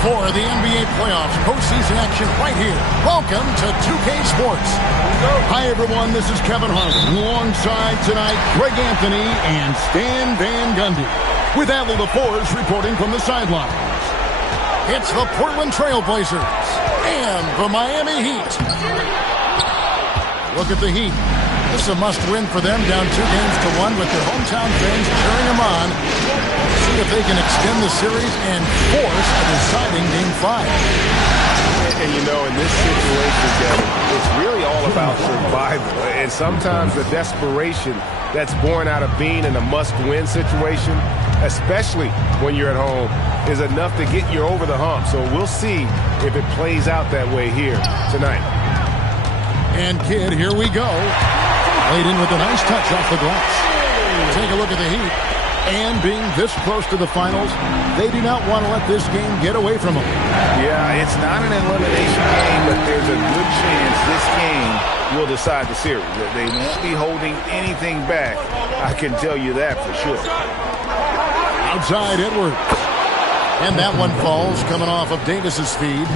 for the NBA playoffs, postseason action right here. Welcome to 2K Sports. Hi, everyone. This is Kevin Harlan. Alongside tonight, Greg Anthony and Stan Van Gundy. With Adley LaForce reporting from the sidelines. It's the Portland Trail Blazers and the Miami Heat. Look at the Heat. This is a must-win for them, down 2-1 with their hometown fans cheering them on. See if they can extend the series and force a deciding Game 5. And you know, in this situation, Kevin, it's really all about survival. And sometimes the desperation that's born out of being in a must-win situation, especially when you're at home, is enough to get you over the hump. So we'll see if it plays out that way here tonight. And, kid, here we go. Laid in with a nice touch off the glass. Take a look at the Heat. And being this close to the finals, they do not want to let this game get away from them. Yeah, it's not an elimination game, but there's a good chance this game will decide the series. They won't be holding anything back. I can tell you that for sure. Outside Edwards. And that one falls, coming off of Davis's feed.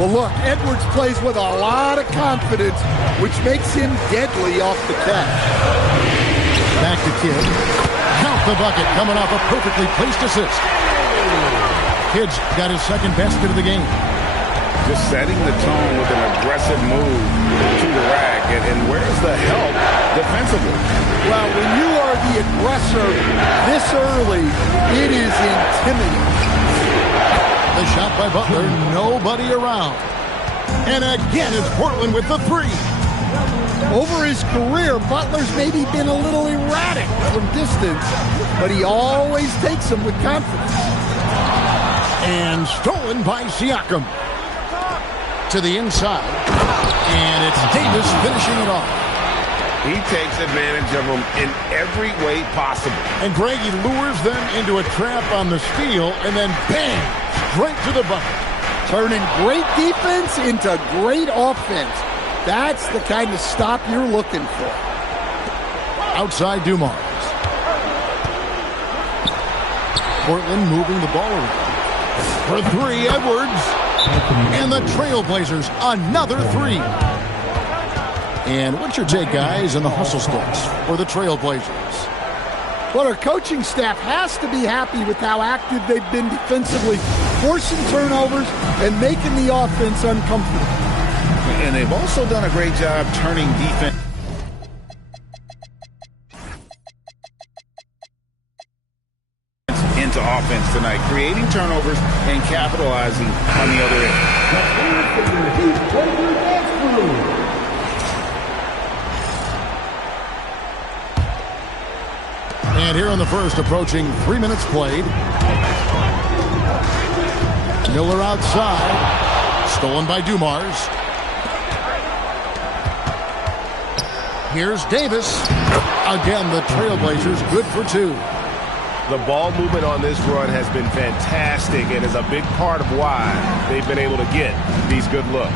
Well, look, Edwards plays with a lot of confidence, which makes him deadly off the catch. Back to Kidd. Count the bucket, coming off a perfectly placed assist. Kidd's got his second basket of the game. Just setting the tone with an aggressive move to the rack. And where's the help defensively? Well, when you are the aggressor this early, it is intimidating. The shot by Butler, nobody around. And again, it's Portland with the three. Over his career, Butler's maybe been a little erratic from distance, but he always takes them with confidence. And stolen by Siakam. To the inside. And it's Davis finishing it off. He takes advantage of them in every way possible. And Greg, he lures them into a trap on the steal, and then bang! Straight to the bucket. Turning great defense into great offense. That's the kind of stop you're looking for. Outside Dumars. Portland moving the ball around. For three, Edwards. And the Trailblazers, another three. And what's your take, guys, on the hustle sticks for the Trailblazers? Well, our coaching staff has to be happy with how active they've been defensively, forcing turnovers and making the offense uncomfortable. And they've also done a great job turning defense into offense tonight, creating turnovers and capitalizing on the other end. And here in the first, approaching 3 minutes played. Miller outside. Stolen by Dumars. Here's Davis. Again, the Trailblazers good for two. The ball movement on this run has been fantastic and is a big part of why they've been able to get these good looks.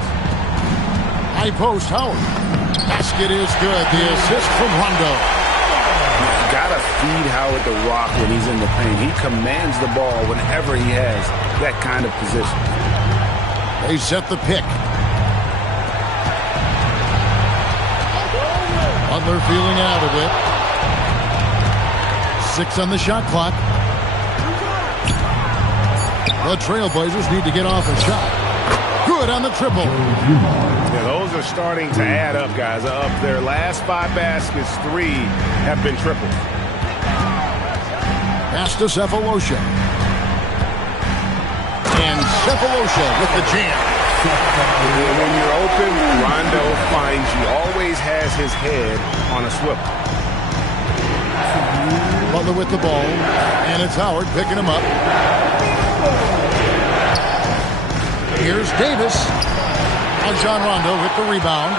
High post, Howard. Basket is good. The assist from Rondo. Gotta feed Howard the rock when he's in the paint. He commands the ball whenever he has that kind of position. They set the pick. Butler feeling out of it. 6 on the shot clock. The Trailblazers need to get off a shot. Good on the triple. Yeah, those are starting to add up, guys. Of their last 5 baskets, 3 have been triples. Pass to Cephalosha. And Cephalosha with the jam. When you're open, Rondo finds you. Always has his head on a swivel. Butler with the ball. And it's Howard picking him up. Here's Davis. John Rondo with the rebound.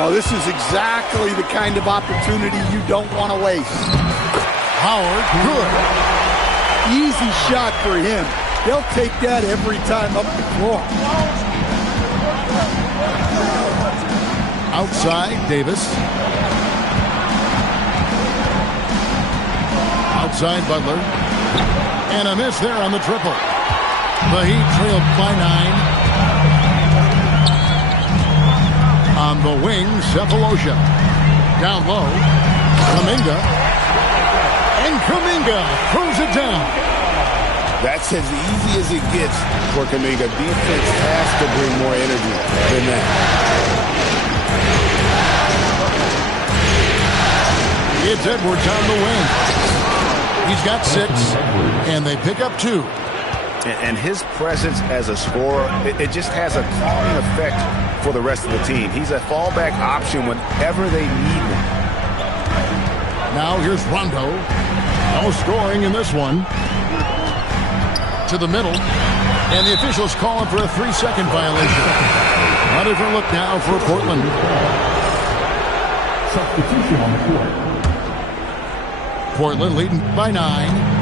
Oh, this is exactly the kind of opportunity you don't want to waste. Howard, good. Easy shot for him. They'll take that every time up the floor. Outside, Davis. Outside, Butler. And a miss there on the triple. The Heat trailed by 9. On the wing, Cephalosha. Down low, Kuminga. And Kuminga throws it down. That's as easy as it gets for Kuminga. Defense has to bring more energy than that. It's Edwards on the wing. He's got 6, and they pick up 2. And his presence as a scorer, it just has a calming effect for the rest of the team. He's a fallback option whenever they need him. Now here's Rondo. No scoring in this one. To the middle. And the officials calling for a 3-second violation. A different look now for Portland. Substitution on the court. Portland leading by 9.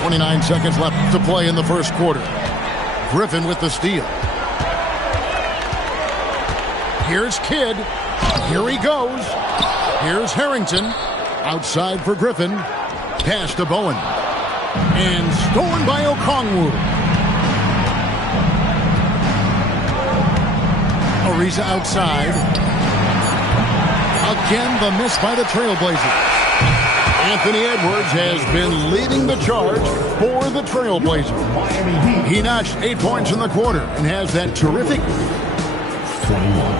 29 seconds left to play in the first quarter. Griffin with the steal. Here's Kidd. Here he goes. Here's Harrington. Outside for Griffin. Pass to Bowen. And stolen by Okongwu. Ariza outside. Again, the miss by the Trailblazers. Anthony Edwards has been leading the charge for the Trailblazers. He notched 8 points in the quarter and has that terrific 21.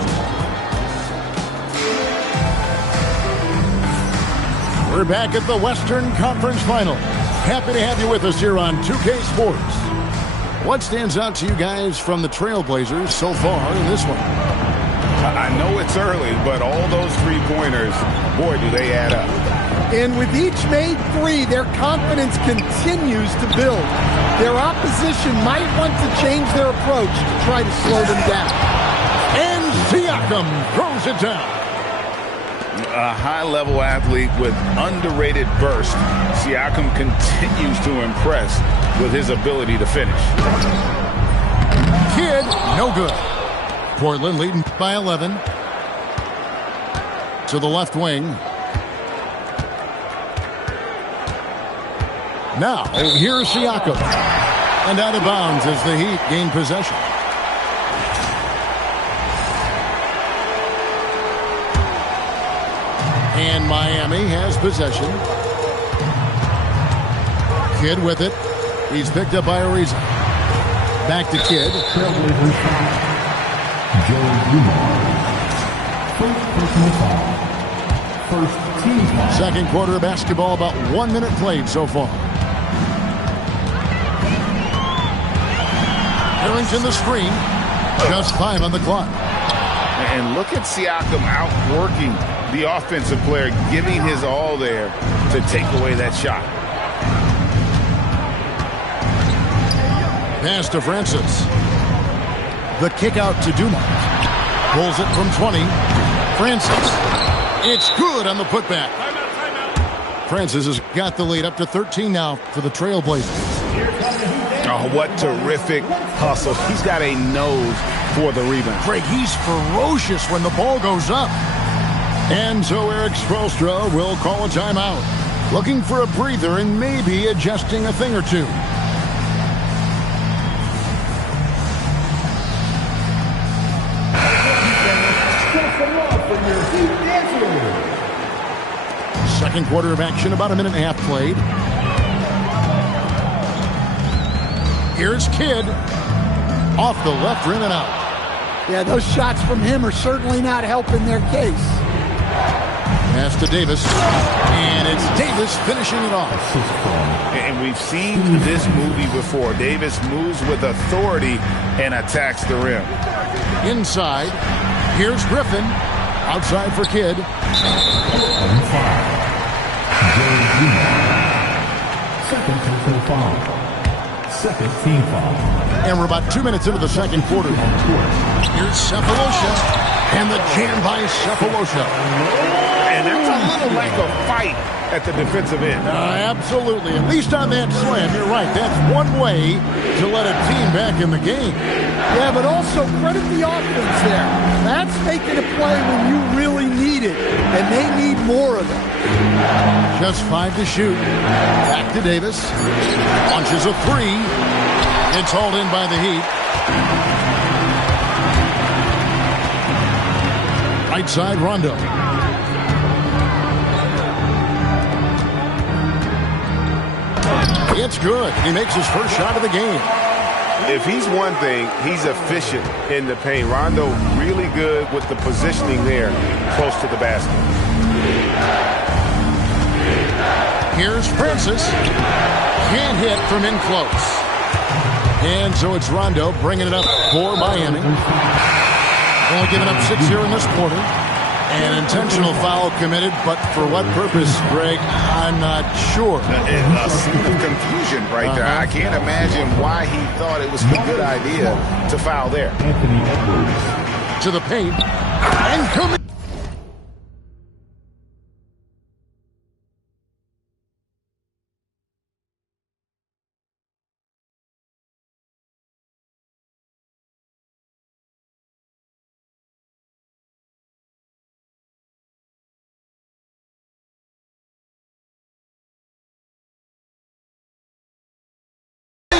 We're back at the Western Conference Finals. Happy to have you with us here on 2K Sports. What stands out to you guys from the Trailblazers so far in this one? I know it's early, but all those three-pointers, boy, do they add up. And with each made 3, their confidence continues to build. Their opposition might want to change their approach to try to slow them down. And Siakam throws it down. A high-level athlete with underrated burst. Siakam continues to impress with his ability to finish. Kidd, no good. Portland leading by 11. To the left wing. Now, here's Siakam. And out of bounds as the Heat gain possession. And Miami has possession. Kidd with it. He's picked up by Ariza. Back to Kidd. First team foul. Second quarter of basketball, about 1 minute played so far. Harrington the screen. Just 5 on the clock. And look at Siakam outworking the offensive player, giving his all there to take away that shot. Pass to Francis. The kick out to Dumont. Pulls it from 20. Francis. It's good on the putback. Francis has got the lead up to 13 now for the Trailblazers. Oh, what terrific hustle. He's got a nose for the rebound. Craig, he's ferocious when the ball goes up. And so Eric Spoelstra will call a timeout. Looking for a breather and maybe adjusting a thing or two. Second quarter of action, about 1.5 minutes played. Here's Kidd. Off the left rim and out. Yeah, those shots from him are certainly not helping their case. Pass to Davis. And it's Davis finishing it off. And we've seen this movie before. Davis moves with authority and attacks the rim. Inside. Here's Griffin. Outside for Kidd. Second team foul. And we're about 2 minutes into the second quarter. Here's Cephalosha. And the jam by Cephalosha. And And that's a little lack of fight at the defensive end. Absolutely. At least on that slam, you're right. That's one way to let a team back in the game. Yeah, but also credit the offense there. That's making a play when you really need it, and they need more of it. Just 5 to shoot. Back to Davis. Launches a 3. It's hauled in by the Heat. Right side, Rondo. It's good. He makes his first shot of the game. If he's one thing, he's efficient in the paint. Rondo really good with the positioning there close to the basket. Here's Francis. Can't hit from in close. And so it's Rondo bringing it up for Miami. Only giving up 6 here in this quarter. An intentional foul committed, but for what purpose, Greg, I'm not sure. A scene of confusion right there. I can't imagine why he thought it was a good idea to foul there. Anthony Edwards. To the paint. And coming.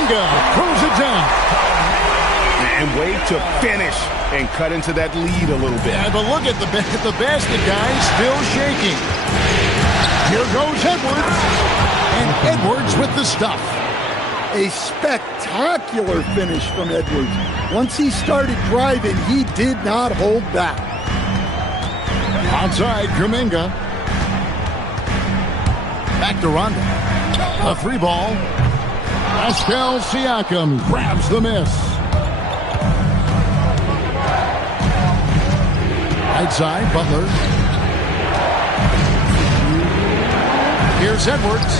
Throws it down. And way to finish and cut into that lead a little bit. Yeah, but look at the basket, guys, still shaking. Here goes Edwards. And Edwards with the stuff. A spectacular finish from Edwards. Once he started driving, he did not hold back. Outside, Kuminga. Back to Rondo. A 3 ball. Pascal Siakam grabs the miss. Right side, Butler. Here's Edwards.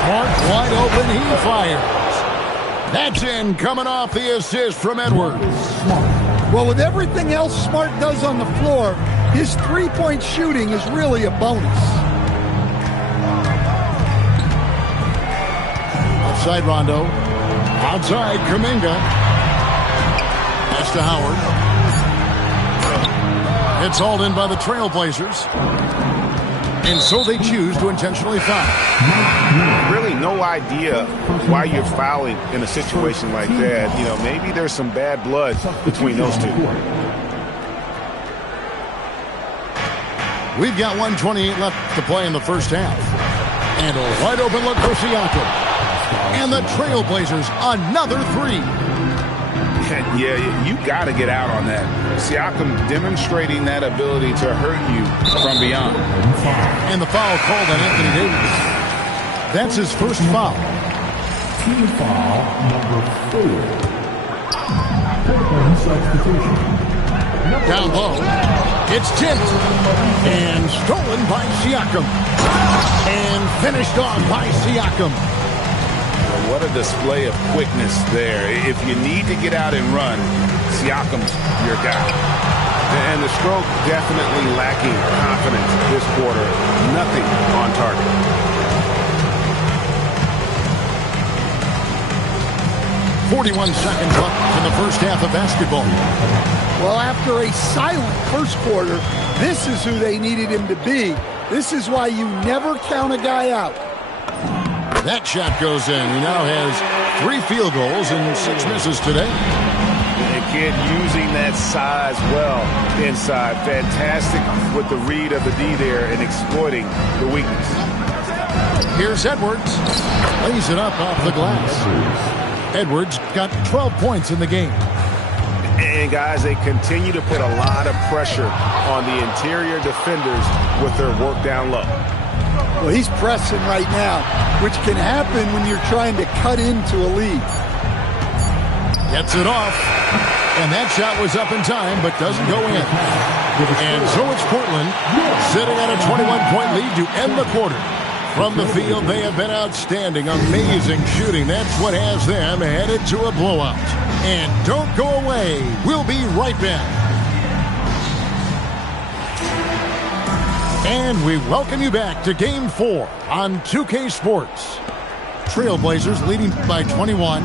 Smart, wide open, he fires. That's in, coming off the assist from Edwards. Well, with everything else Smart does on the floor, his three-point shooting is really a bonus. Outside Rondo. Outside Kuminga. Pass to Howard. It's hauled in by the Trailblazers. And so they choose to intentionally foul. Really no idea why you're fouling in a situation like that. You know, maybe there's some bad blood between those two. We've got 1:28 left to play in the first half. And a wide open look for Siakam. And the Trailblazers, another 3. Yeah, you got to get out on that. Siakam demonstrating that ability to hurt you from beyond. And the foul called on Anthony Davis. That's his first foul. Team foul number 4. Portland substitution. Down low. It's tipped. And stolen by Siakam. And finished off by Siakam. What a display of quickness there. If you need to get out and run, Siakam's your guy. And the stroke definitely lacking confidence this quarter. Nothing on target. .41 seconds left in the first half of basketball. Well, after a silent first quarter, this is who they needed him to be. This is why you never count a guy out. That shot goes in. He now has 3 field goals and 6 misses today. And kid using that size well inside. Fantastic with the read of the D there and exploiting the weakness. Here's Edwards. Lays it up off the glass. Edwards got 12 points in the game. And, guys, they continue to put a lot of pressure on the interior defenders with their work down low. Well, he's pressing right now, which can happen when you're trying to cut into a lead. Gets it off. And that shot was up in time, but doesn't go in. And so it's Portland sitting at a 21-point lead to end the quarter. From the field, they have been outstanding. Amazing shooting. That's what has them headed to a blowout. And don't go away. We'll be right back. And we welcome you back to Game 4 on 2K Sports. Trailblazers leading by 21.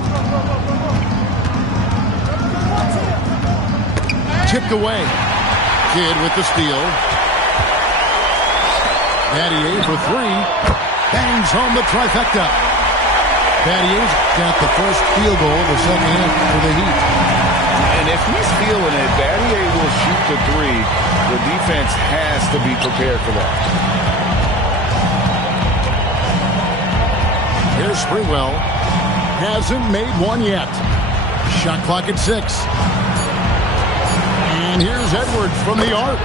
Tipped away. Kidd with the steal. Battier for three. Bangs home the trifecta. Battier's got the first field goal of the second half for the Heat. And if he's feeling it, Battier will shoot the three. The defense has to be prepared for that. Here's Sprewell. Hasn't made one yet. Shot clock at 6. And here's Edwards from the arc.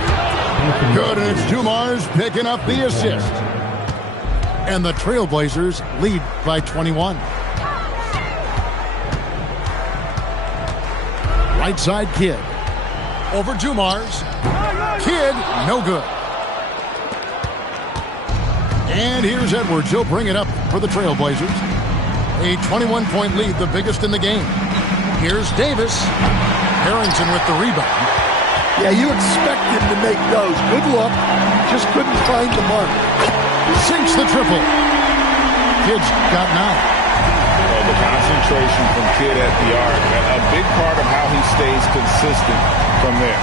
Good, and it's Dumars picking up the assist. And the Trailblazers lead by 21. Right side, Kidd. Over Dumars. Kidd, no good. And here's Edwards. He'll bring it up for the Trailblazers. A 21-point lead, the biggest in the game. Here's Davis. Harrington with the rebound. Yeah, you expect him to make those. Good luck. Just couldn't find the mark. Sinks the triple. Kidd's got 9. Well, the concentration from Kidd at the arc, a big part of how he stays consistent from there.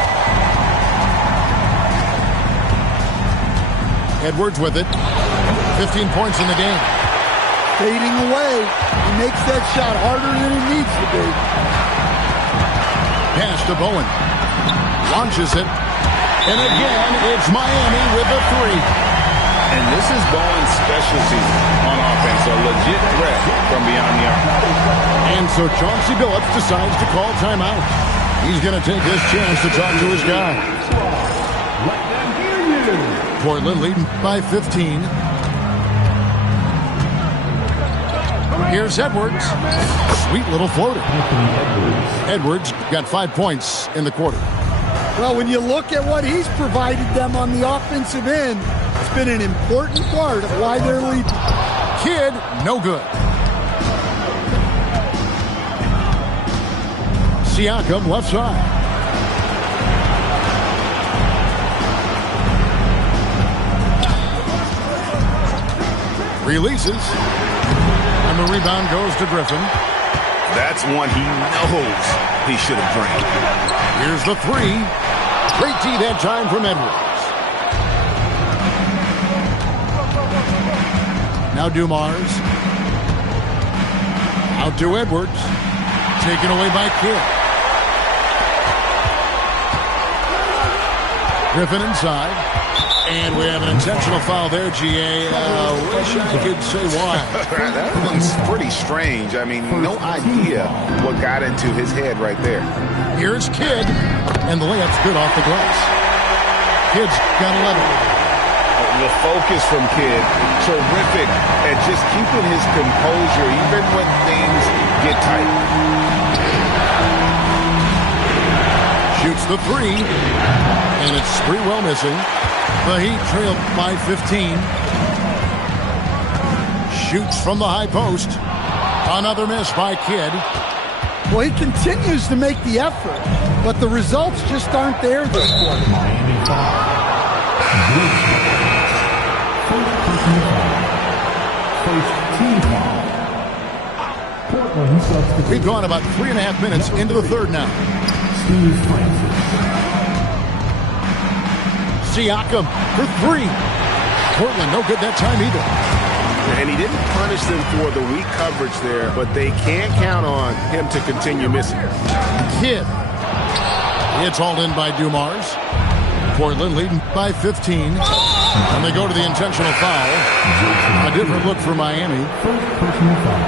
Edwards with it. 15 points in the game. Fading away. He makes that shot harder than it needs to be. Pass to Bowen. Launches it. And again, it's Miami with a 3. And this is Bowen's specialty on offense, a legit threat from beyond the arc. And so Chauncey Billups decides to call timeout. He's going to take his chance to talk to his guy. Portland leading by 15. Here's Edwards. Sweet little floater. Edwards got 5 points in the quarter. Well, when you look at what he's provided them on the offensive end, it's been an important part of why they're leading. Kidd, no good. Siakam, left side. Releases. And the rebound goes to Griffin. That's one he knows he should have drained. Here's the 3. Great D that time from Edwards. Now Dumars. Out to Edwards. Taken away by Kidd. Griffin inside. And we have an intentional foul there, GA. Wish I could say why. That one's pretty strange. I mean, no idea what got into his head right there. Here's Kidd. And the layup's good off the glass. Kidd's got 11. The focus from Kidd, terrific at just keeping his composure even when things get tight. Shoots the 3. And it's Sprewell missing. The Heat trail by 15. Shoots from the high post. Another miss by Kidd. Well, he continues to make the effort, but the results just aren't there this quarter. Miami foul. First team foul. Portland substitute. We've gone about 3.5 minutes into the third now. Steve Francis. Siakam for 3. Portland no good that time either. And he didn't punish them for the weak coverage there, but they can't count on him to continue missing. Kidd. It's hauled in by Dumars. Portland leading by 15. And they go to the intentional foul. A different look for Miami. First personal foul.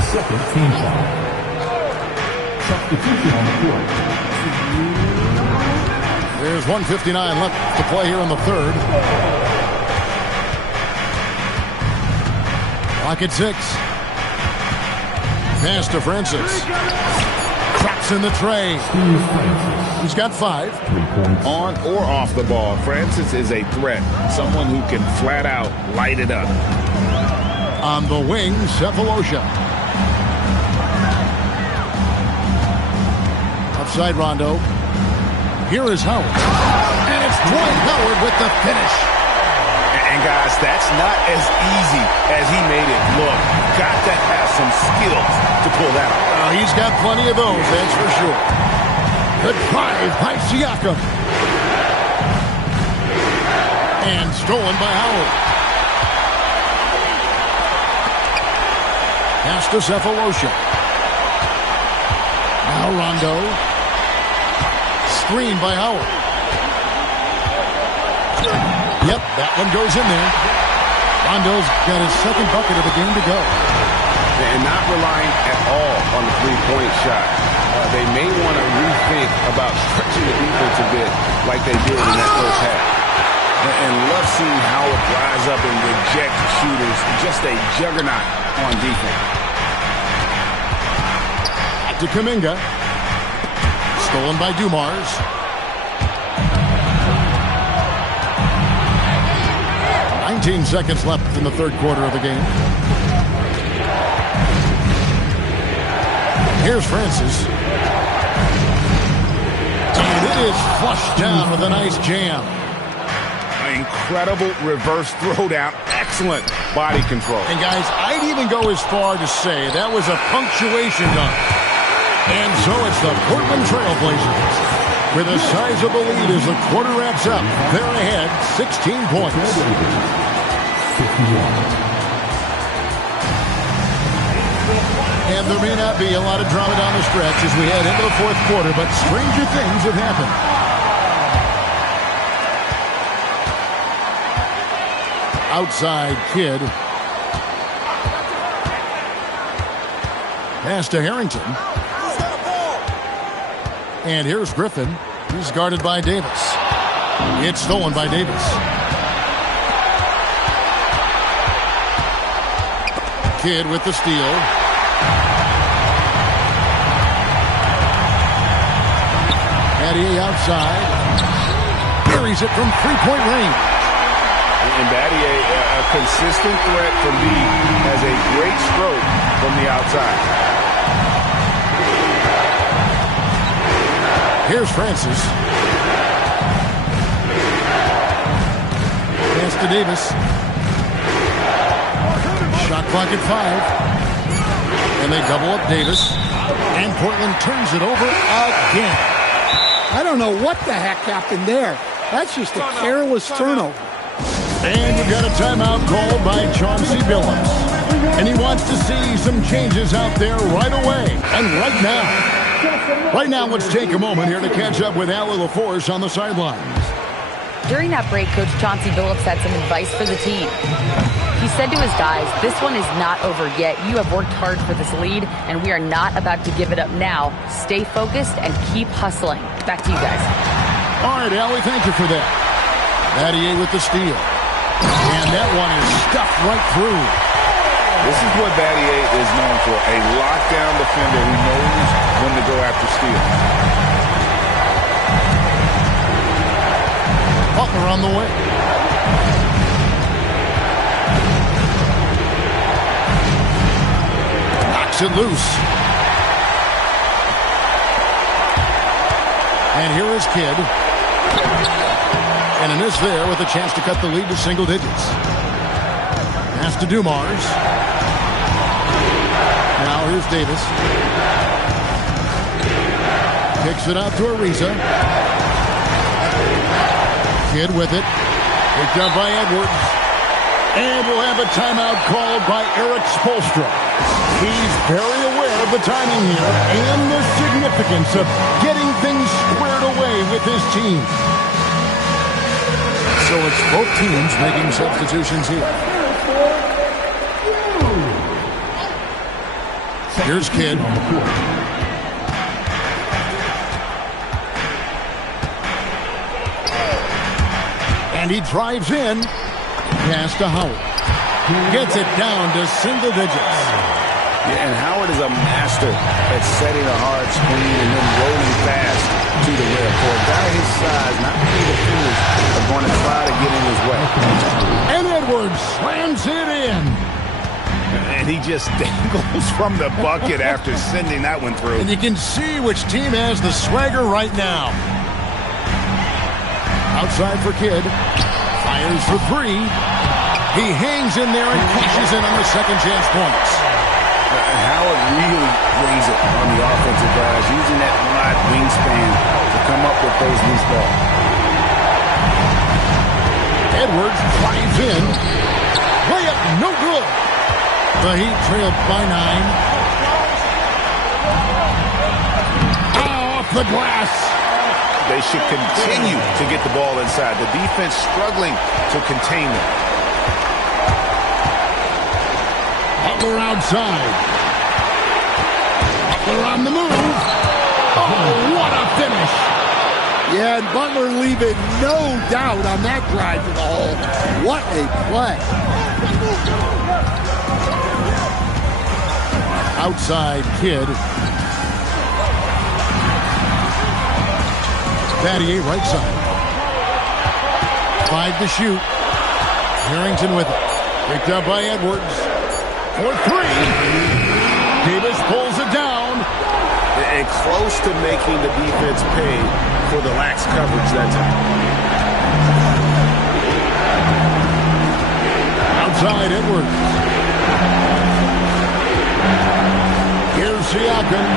Second team foul. Substitution on the court. There's 1:59 left to play here in the third. Clock at 6. Pass to Francis. Drops in the tray. He's got 5. 3 points. On or off the ball, Francis is a threat. Someone who can flat out light it up. On the wing, Cephalosha. Upside Rondo. Here is Howard. And it's Dwight Howard with the finish. guys, that's not as easy as he made it look. Got to have some skills to pull that off. He's got plenty of those, that's for sure. Good drive by Siakam. And stolen by Howard. Pass to Cephalosha. Now Rondo. Screen by Howard. Yep, that one goes in there. Rondo's got his second bucket of the game to go. And not relying at all on the three-point shot. They may want to rethink about stretching the defense a bit like they did in that first half. And love seeing Howard rise up and reject shooters. Just a juggernaut on defense. Back to Kuminga. Stolen by Dumars. Seconds left in the third quarter of the game. Here's Francis. And it is flushed down with a nice jam. Incredible reverse throwdown. Excellent body control. And guys, I'd even go as far to say that was a punctuation dunk. And so it's the Portland Trailblazers with a sizable lead as the quarter wraps up. They're ahead 16 points. And there may not be a lot of drama down the stretch as we head into the fourth quarter, but stranger things have happened. Outside Kidd. Pass to Harrington. And here's Griffin. He's guarded by Davis. It's stolen by Davis. Kidd with the steal. Battier outside. Buries it from three-point range. And Battier, a consistent threat from deep, has a great stroke from the outside. Here's Francis. Pass to Davis. Shot clock at 5. And they double up Davis. And Portland turns it over again. I don't know what the heck happened there. That's just a careless turnover. And we've got a timeout called by Chauncey Billups. And he wants to see some changes out there right away. And right now. Right now, let's take a moment here to catch up with Allie LaForce on the sidelines. During that break, Coach Chauncey Billups had some advice for the team. He said to his guys, this one is not over yet. You have worked hard for this lead, and we are not about to give it up now. Stay focused and keep hustling. Back to you guys. All right, Allie, thank you for that. Battier with the steal. And that one is stuffed right through. This is what Battier is known for, a lockdown defender who knows when to go after steals. Butler on the way. Knocks it loose. And here is Kidd. And a miss there with a chance to cut the lead to single digits. Pass to Dumars. Now here's Davis. Kicks it out to Ariza. Kidd with it. Picked up by Edwards. And we'll have a timeout called by Eric Spoelstra. He's very aware of the timing here and the significance of getting things squared away with his team. So it's both teams making substitutions here. Here's Kidd. And he drives in. Pass to Howard. Gets it down to single digits. Yeah, and Howard is a master at setting a hard screen and then rolling fast to the rim. For a guy his size, not many defenders are going to try to get in his way. And Edwards slams it in. And he just dangles from the bucket after sending that one through. And you can see which team has the swagger right now. Outside for Kidd. Fires for 3. He hangs in there and cashes in on the second chance points. Howard really brings it on the offensive guys, using that wide wingspan to come up with those loose balls. Edwards drives in. Layup, no good. The Heat trail by 9. Off the glass. They should continue to get the ball inside. The defense struggling to contain them. Butler outside. Butler on the move. Oh, what a finish. Yeah, and Butler leaving no doubt on that drive to the hole. What a play. Outside Kidd. Battier right side. 5 to shoot. Harrington with it. Picked up by Edwards. For 3. Davis pulls it down. And close to making the defense pay for the lax coverage that time. Outside Edwards. Here's Siakam.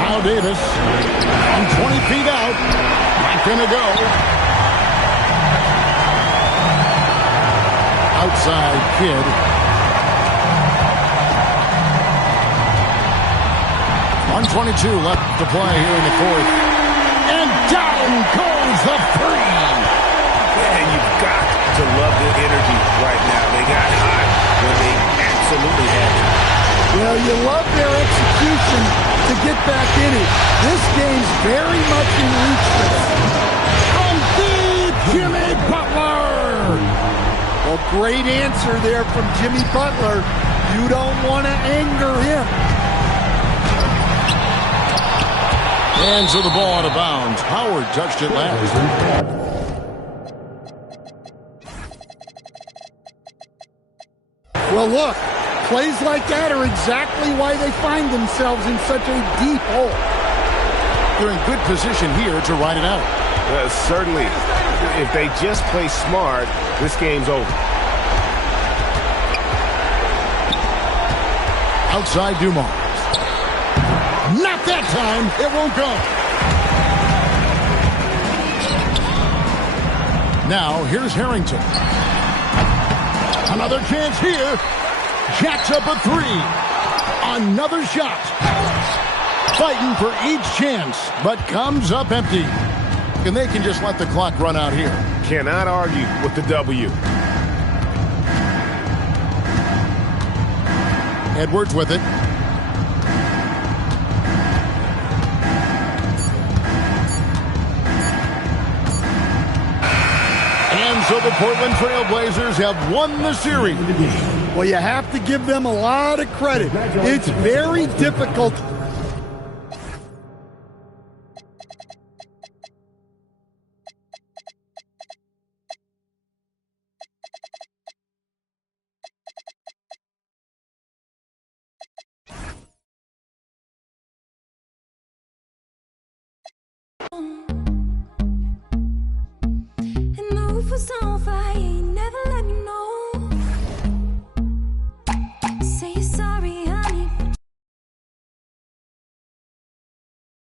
Now Davis. From 20 feet out. Not gonna go. Outside Kidd. .122 left to play here in the fourth. And down goes the 3. And you've got to love the energy right now. They got hot when they absolutely had to. Well, you love their execution to get back in it. This game's very much in reach for them. From deep, Jimmy Butler. Well, great answer there from Jimmy Butler. You don't want to anger him. And so the ball out of bounds. Howard touched it last. Well, look, plays like that are exactly why they find themselves in such a deep hole. They're in good position here to ride it out. Certainly, if they just play smart, this game's over. Outside Dumars. Not that time. It won't go. Now, here's Harrington. Another chance here. Jacks up a 3. Another shot. Fighting for each chance, but comes up empty. And they can just let the clock run out here. Cannot argue with the W. Edwards with it. And so the Portland Trail Blazers have won the series. Well, you have to give them a lot of credit. It's very difficult. And the roof was on fire.